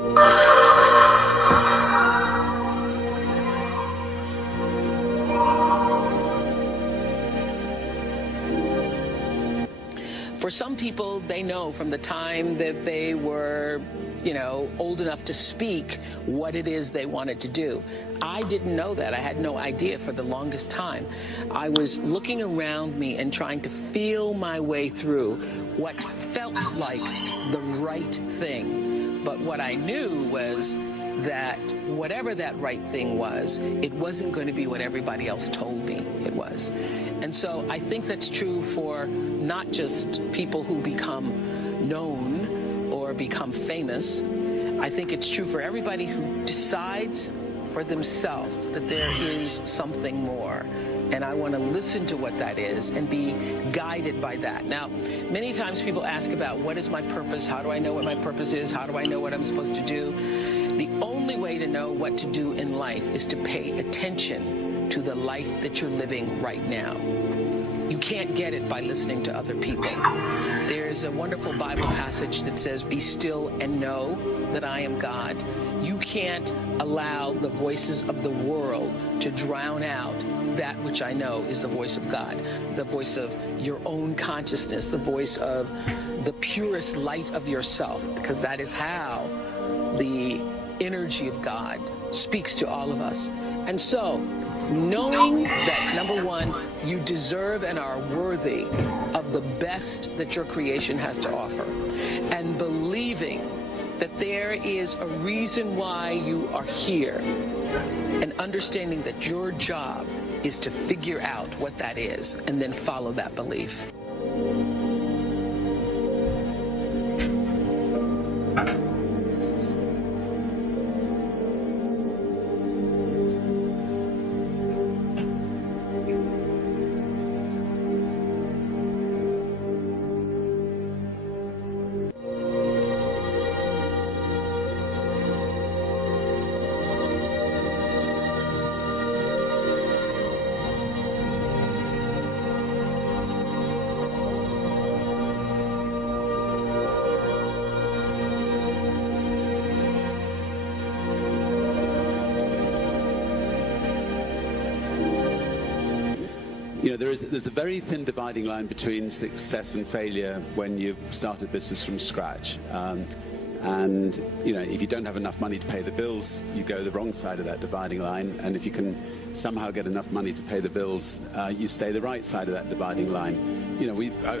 For some people, they know from the time that they were, old enough to speak what it is they wanted to do. I didn't know that. I had no idea for the longest time. I was looking around me and trying to feel my way through what felt like the right thing. But what I knew was that whatever that right thing was, it wasn't going to be what everybody else told me it was. And so I think that's true for not just people who become known or become famous. I think it's true for everybody who decides for themselves that there is something more. And I want to listen to what that is and be guided by that. Now, many times people ask about what is my purpose? How do I know what my purpose is? How do I know what I'm supposed to do? The only way to know what to do in life is to pay attention to the life that you're living right now. You can't get it by listening to other people. There's a wonderful Bible passage that says, "Be still and know that I am God." You can't allow the voices of the world to drown out that which I know is the voice of God, the voice of your own consciousness, the voice of the purest light of yourself, because that is how the energy of God speaks to all of us. And so, knowing that, number one, you deserve and are worthy of the best that your creation has to offer, and believing that there is a reason why you are here, and understanding that your job is to figure out what that is and then follow that belief. There's a very thin dividing line between success and failure when you start a business from scratch. And if you don't have enough money to pay the bills, you go the wrong side of that dividing line. And if you can somehow get enough money to pay the bills, you stay the right side of that dividing line.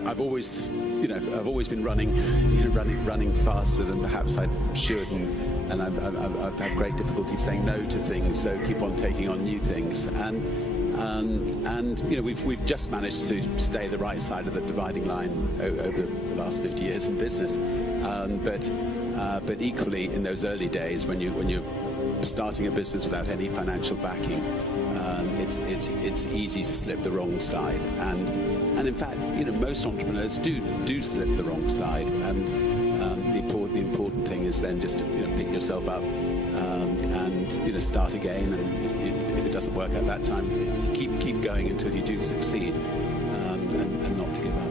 I've always been running faster than perhaps I should, and I've had great difficulty saying no to things. So keep on taking on new things. And we've just managed to stay the right side of the dividing line over the last 50 years in business. But equally, in those early days, when you're starting a business without any financial backing, it's easy to slip the wrong side. And in fact, most entrepreneurs do slip the wrong side. And the important thing is then just to pick yourself up and start again. And if it doesn't work at that time, keep going until you do succeed, and not to give up.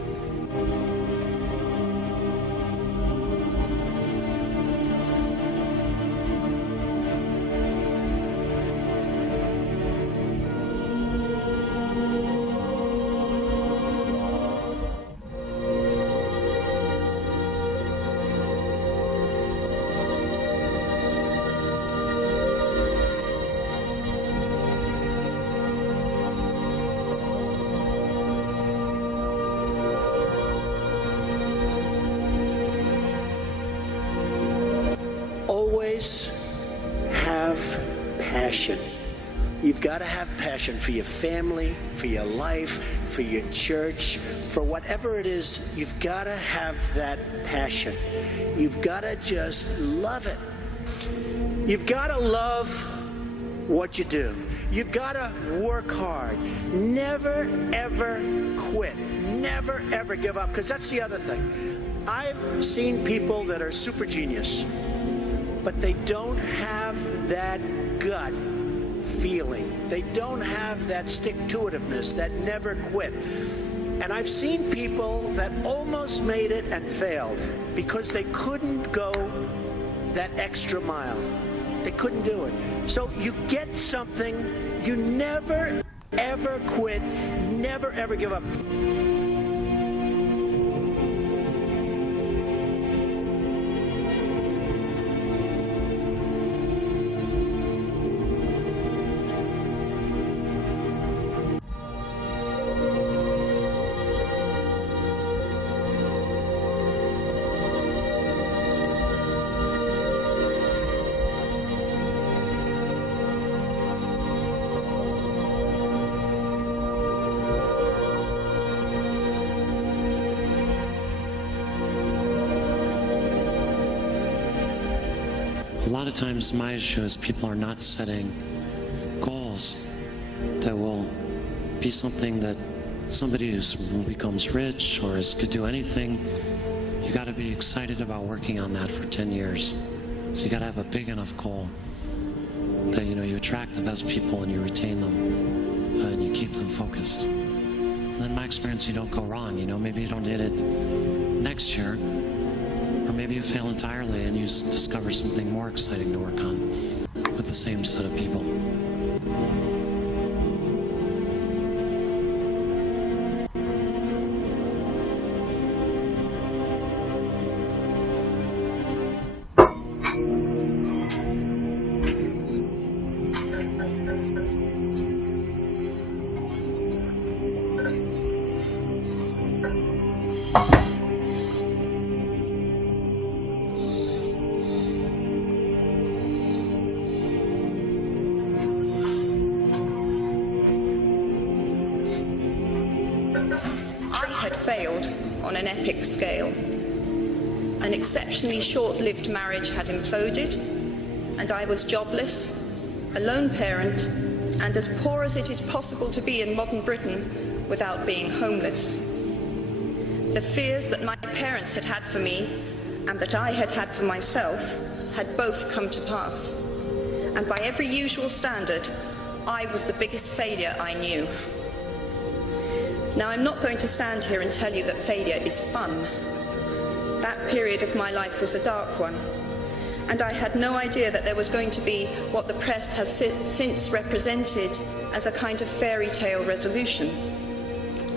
Have passion. You've got to have passion for your family, for your life, for your church, for whatever it is. You've got to have that passion. You've got to just love it. You've got to love what you do. You've got to work hard. Never, ever quit. Never, ever give up, because that's the other thing. I've seen people that are super genius, but they don't have that gut feeling. They don't have that stick-to-itiveness, that never quit. And I've seen people that almost made it and failed because they couldn't go that extra mile. They couldn't do it. So you get something, you never, ever quit, never, ever give up. A lot of times my issue is people are not setting goals that will be something that somebody who becomes rich or could do anything. You got to be excited about working on that for 10 years. So you got to have a big enough goal that you attract the best people and you retain them and you keep them focused. And in my experience, you don't go wrong. Maybe you don't hit it next year. Or maybe you fail entirely and you discover something more exciting to work on with the same set of people. Failed on an epic scale. An exceptionally short-lived marriage had imploded, and I was jobless, a lone parent, and as poor as it is possible to be in modern Britain without being homeless. The fears that my parents had had for me and that I had had for myself had both come to pass, and by every usual standard, I was the biggest failure I knew. Now, I'm not going to stand here and tell you that failure is fun. That period of my life was a dark one, and I had no idea that there was going to be what the press has since represented as a kind of fairy tale resolution.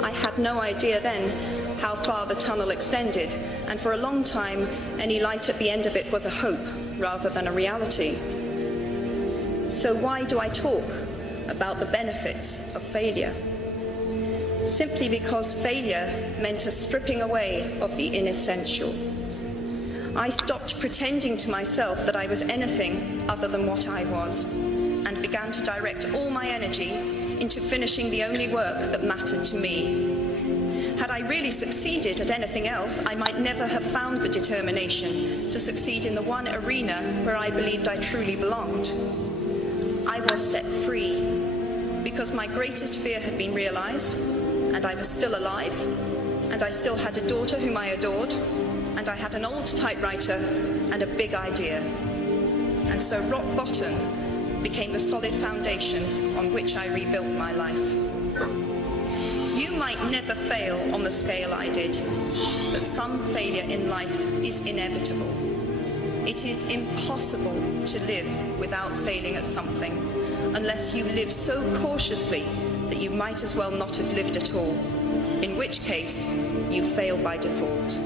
I had no idea then how far the tunnel extended, and for a long time, any light at the end of it was a hope rather than a reality. So why do I talk about the benefits of failure? Simply because failure meant a stripping away of the inessential. I stopped pretending to myself that I was anything other than what I was, and began to direct all my energy into finishing the only work that mattered to me. Had I really succeeded at anything else, I might never have found the determination to succeed in the one arena where I believed I truly belonged. I was set free because my greatest fear had been realized, and I was still alive, and I still had a daughter whom I adored, and I had an old typewriter and a big idea. And so rock bottom became the solid foundation on which I rebuilt my life. You might never fail on the scale I did, but some failure in life is inevitable. It is impossible to live without failing at something, unless you live so cautiously that you might as well not have lived at all, in which case you fail by default.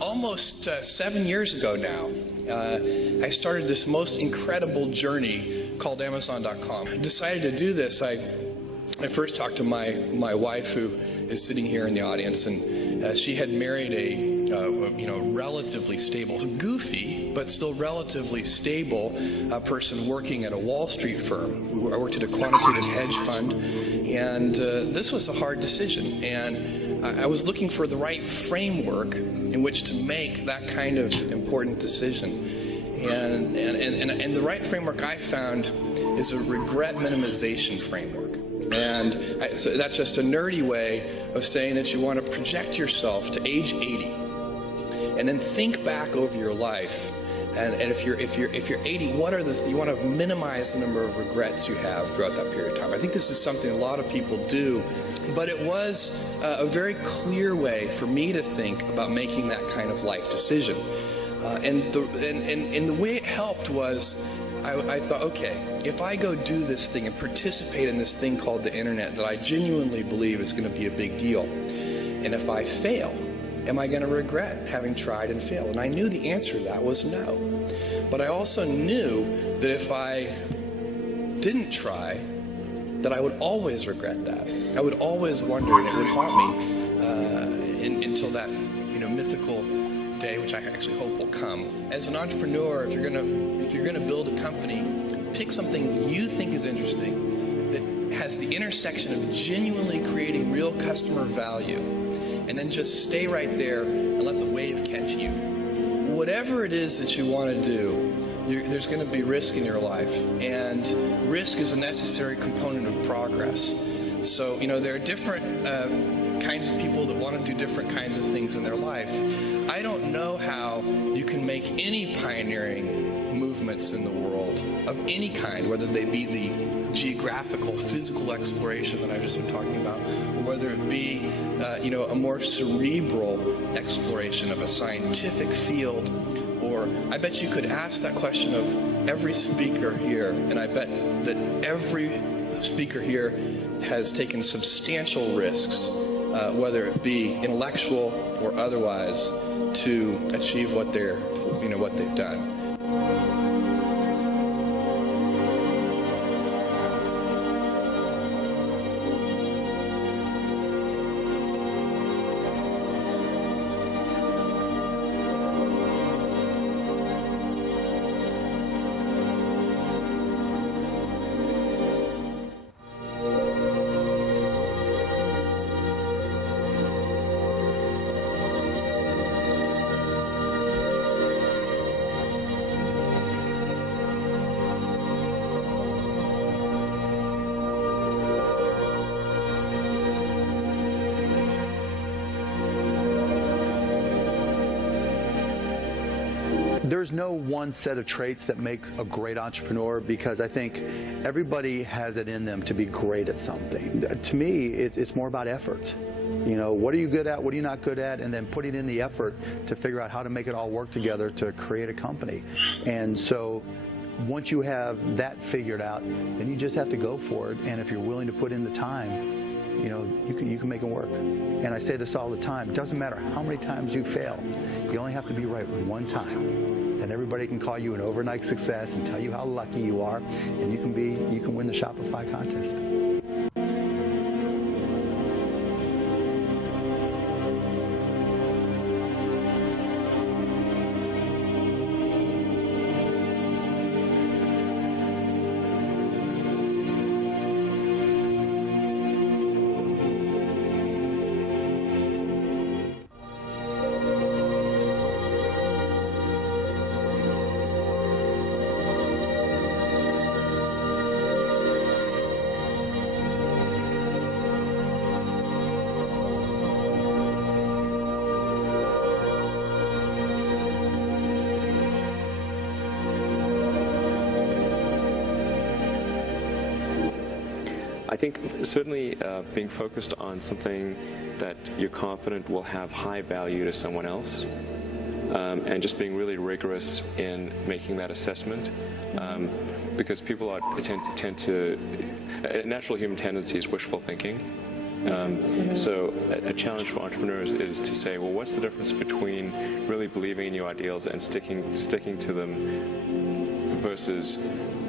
Almost 7 years ago now, I started this most incredible journey called Amazon.com. I decided to do this. I first talked to my wife, who is sitting here in the audience, and she had married relatively stable, goofy, but still relatively stable person working at a Wall Street firm. I worked at a quantitative hedge fund, and this was a hard decision. And I was looking for the right framework in which to make that kind of important decision. And the right framework I found is a regret minimization framework. And so that's just a nerdy way of saying that you want to project yourself to age 80 and then think back over your life. And if you're 80, what are you want to minimize the number of regrets you have throughout that period of time. I think this is something a lot of people do, but it was a very clear way for me to think about making that kind of life decision. And the way it helped was I thought, okay, if I go do this thing and participate in this thing called the internet that I genuinely believe is going to be a big deal, and if I fail, am I going to regret having tried and failed? And I knew the answer to that was no. But I also knew that if I didn't try, that I would always regret that. I would always wonder, and it would haunt me until that mythical day, which I actually hope will come. As an entrepreneur, if you're gonna build a company, pick something you think is interesting that has the intersection of genuinely creating real customer value, and then just stay right there and let the wave catch you. Whatever it is that you want to do, there's going to be risk in your life, and risk is a necessary component of progress. So, there are different kinds of people that want to do different kinds of things in their life. I don't know how you can make any pioneering movements in the world of any kind, whether they be the geographical, physical exploration that I've just been talking about, or whether it be, a more cerebral exploration of a scientific field. Or I bet you could ask that question of every speaker here, and I bet that every speaker here has taken substantial risks, whether it be intellectual or otherwise, to achieve what they've done. There's no one set of traits that makes a great entrepreneur, because I think everybody has it in them to be great at something. To me, it's more about effort. What are you good at? What are you not good at? And then putting in the effort to figure out how to make it all work together to create a company. And so once you have that figured out, then you just have to go for it. And if you're willing to put in the time, you can make it work. And I say this all the time: it doesn't matter how many times you fail. You only have to be right one time. Then everybody can call you an overnight success and tell you how lucky you are, and you can win the Shopify contest. I think certainly being focused on something that you're confident will have high value to someone else, and just being really rigorous in making that assessment, because people tend to a natural human tendency is wishful thinking. So a challenge for entrepreneurs is to say, well, what's the difference between really believing in your ideals and sticking to them versus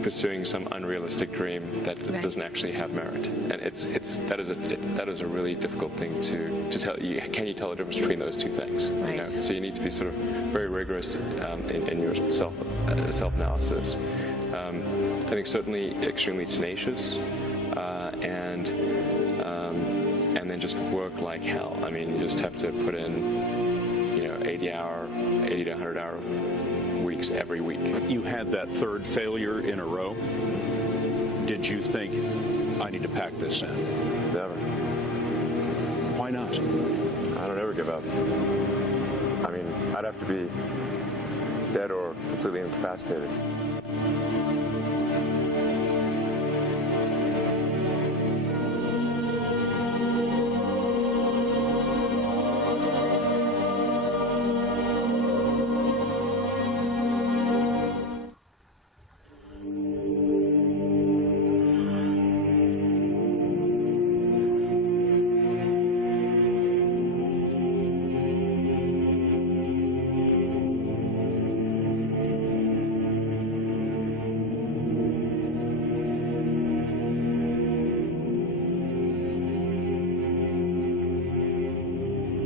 pursuing some unrealistic dream that doesn't actually have merit. And that is a really difficult thing to tell. Can you tell the difference between those two things? Right. You know? So you need to be sort of very rigorous in your self-analysis. I think certainly extremely tenacious, and then just work like hell. I mean, you just have to put in, 80 to 100 hour weeks every week. You had that third failure in a row. Did you think, I need to pack this in? Never. Why not? I don't ever give up. I mean, I'd have to be dead or completely incapacitated.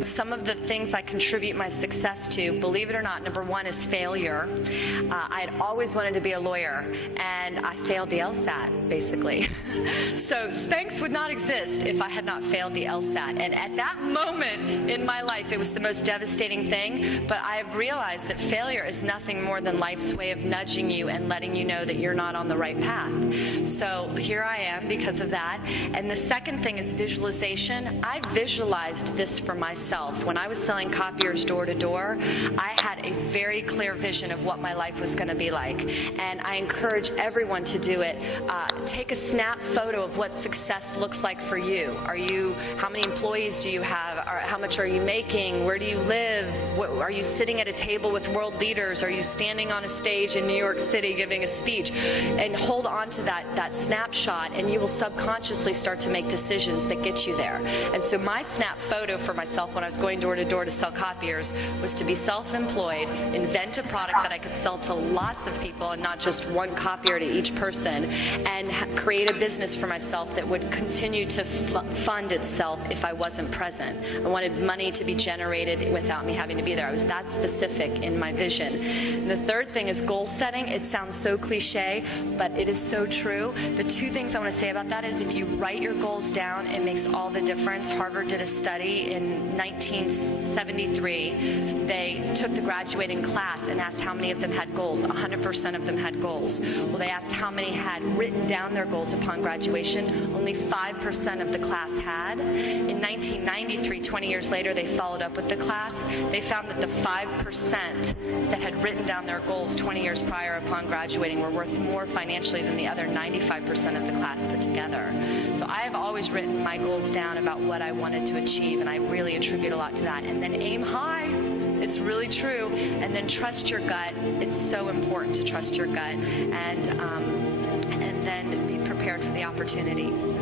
Some of the things I contribute my success to, believe it or not, number one is failure. I had always wanted to be a lawyer, and I failed the LSAT, basically. So Spanx would not exist if I had not failed the LSAT. And at that moment in my life, it was the most devastating thing. But I have realized that failure is nothing more than life's way of nudging you and letting you know that you're not on the right path. So here I am because of that. And the second thing is visualization. I visualized this for myself. When I was selling copiers door to door, I had a very clear vision of what my life was going to be like. And I encourage everyone to do it. Take a snap photo of what success looks like for you. How many employees do you have? How much are you making? Where do you live? Are you sitting at a table with world leaders? Are you standing on a stage in New York City giving a speech? And hold on to that snapshot, and you will subconsciously start to make decisions that get you there. And so my snap photo for myself when I was going door to door to sell copiers was to be self-employed, invent a product that I could sell to lots of people and not just one copier to each person, and create a business for myself that would continue to fund itself if I wasn't present. I wanted money to be generated without me having to be there. I was that specific in my vision. And the third thing is goal setting. It sounds so cliche, but it is so true. The two things I want to say about that is if you write your goals down, it makes all the difference. Harvard did a study in 1973. They took the graduating class and asked how many of them had goals. 100% of them had goals. Well, they asked how many had written down their goals upon graduation. Only 5% of the class had. In 1993, 20 years later, they followed up with the class. They found that the 5% that had written down their goals 20 years prior upon graduating were worth more financially than the other 95% of the class put together. So I have always written my goals down about what I wanted to achieve, and I really attribute a lot to that. And then aim high. It's really true. And then trust your gut. It's so important to trust your gut. And then be prepared for the opportunities.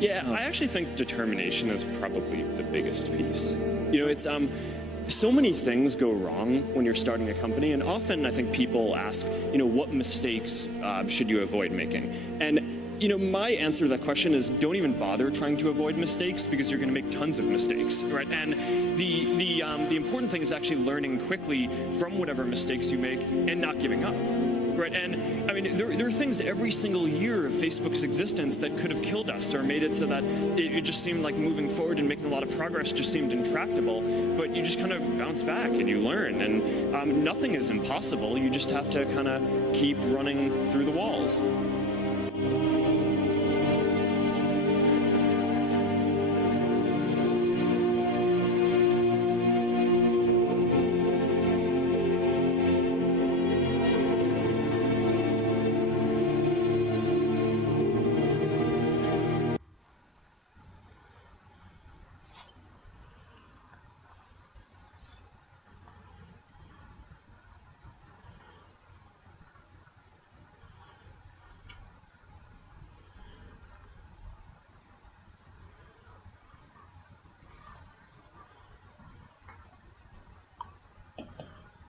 Yeah, I actually think determination is probably the biggest piece. It's so many things go wrong when you're starting a company, and often I think people ask, what mistakes should you avoid making? And my answer to that question is don't even bother trying to avoid mistakes because you're going to make tons of mistakes, right? And the important thing is actually learning quickly from whatever mistakes you make and not giving up. right? And I mean, there are things every single year of Facebook's existence that could have killed us or made it so that it just seemed like moving forward and making a lot of progress just seemed intractable. But you just kind of bounce back and you learn, and nothing is impossible. You just have to kind of keep running through the walls.